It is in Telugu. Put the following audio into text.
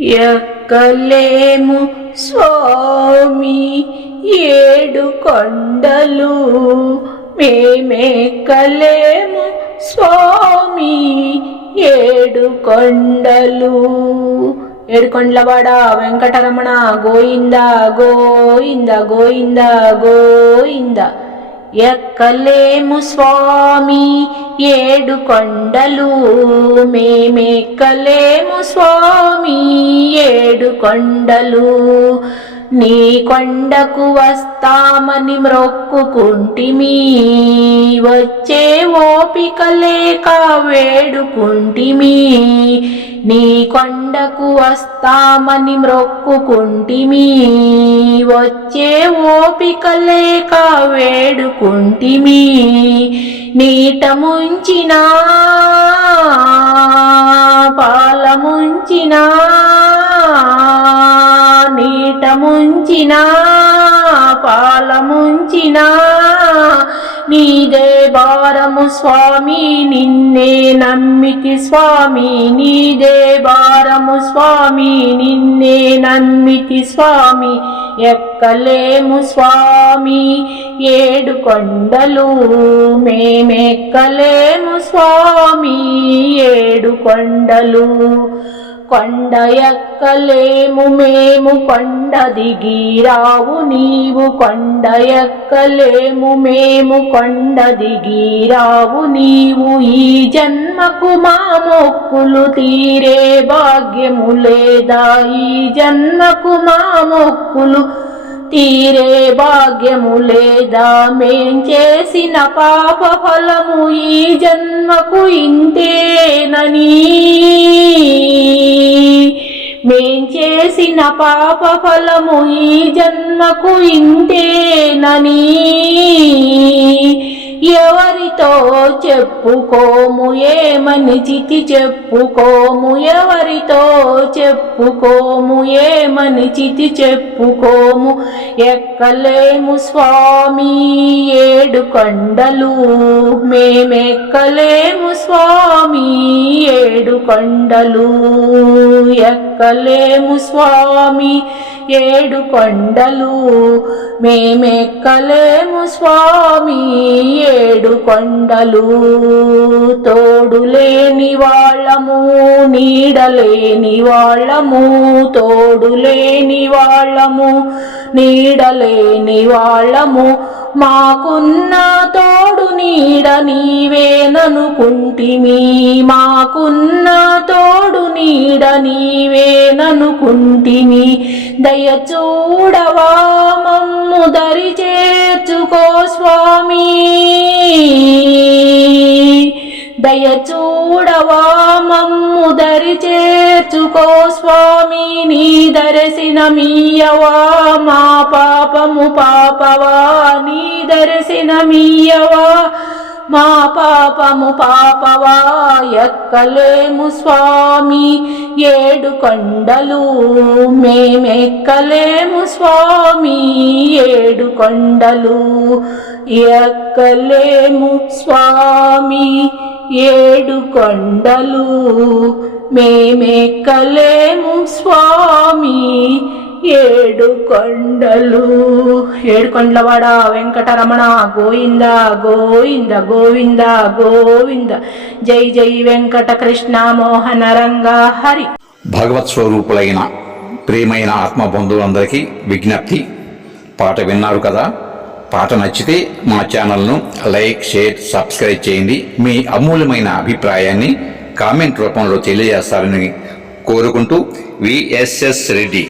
ఎక్కలేము స్వామి ఏడు కొండలు మేమెక్కలేము స్వామి ఏడు కొండలు. ఏడు కొండలవాడ వెంకటరమణ గోయిందా గోయింద గోయింద గోయింద ఎక్కలేము స్వామి ఏడు కొండలు మేమెక్కలేము స్వామి ఏడు కొండలు నీ కొండకు వస్తామని మ్రొక్కుకుంటిమి. వచ్చే ఓపిక లేక వేడుకుంటిమి. నీ కొండకు వస్తామని మ్రొక్కుకుంటిమి. వచ్చే ఓపిక లేక వేడుకుంటిమి. నీట ముంచినా పాల ముంచినా నీట పాల ముంచినా నీదే భారము స్వామి నిన్నే నమ్మితి స్వామి నీదే భారము స్వామి నిన్నే నమ్మితి స్వామి ఎక్కలేము స్వామి ఏడు కొండలు మేమెక్కలేము స్వామి ఏడు కొండలు కొండ ఎక్కలేము మేము కొండ దిగిరావు నీవు కొండ ఎక్కలేము మేము కొండ దిగిరావు నీవు ఈ జన్మకు మా మొక్కులు తీరే భాగ్యము లేదా ఈ జన్మకు మా మొక్కులు తీరే భాగ్యము లేదా? మేం చేసిన పాప ఫలము ఈ జన్మకు ఇంతేనని. మేం చేసిన పాప ఫలము ఈ జన్మకు ఇంతేనని. ఎవరితో చెప్పుకోము ఏమని చితి చెప్పుకోము ఎవరితో చెప్పుకోము ఏమని చితి చెప్పుకోము. ఎక్కలేము స్వామి ఏడు కొండలు మేమెక్కలేము స్వామి ఏడు కొండలు. ఎక్కలేము స్వామి ఏడు కొండలు మేమెక్కలేము స్వామి ఏడు కొండలు తోడులేని వాళ్ళము నీడలేని వాళ్ళము తోడులేని వాళ్ళము నీడలేని వాళ్ళము. మాకున్న తోడు నీడ నీవేననుకుంటిమి మాకున్న తోడు నీడ నీవేననుకుంటిమి దయచూడవా మమ్ము దరి చేర్చుకో స్వామి. దయచూడవా మమ్ము దరి చేర్చుకో స్వామి నీ దర్శనమీయవా మా పాపము పాపవా? నీ దర్శనమీయవా మా పాపము పాపవా? ఎక్కలేము స్వామి ఏడు కొండలు మేమెక్కలేము స్వామి ఏడు కొండలు ఎక్కలేము స్వామి ఏడు కొండలు మేమెక్కలేము స్వామి. ఏడు కొండలు. ఏడు కొండలవాడ వెంకటరమణ. గోవింద గోవింద గోవింద గోవింద. జై జై వెంకట కృష్ణ మోహన రంగ హరి. భగవత్ స్వరూపులైన ప్రియమైన ఆత్మ బంధువులందరికీ విజ్ఞప్తి. పాట విన్నారు కదా? పాట నచ్చితే మా ఛానల్ను లైక్ షేర్ సబ్స్క్రైబ్ చేయండి. మీ అమూల్యమైన అభిప్రాయాన్ని కామెంట్ రూపంలో తెలియజేస్తారని కోరుకుంటూ విఎస్ఎస్ రెడ్డి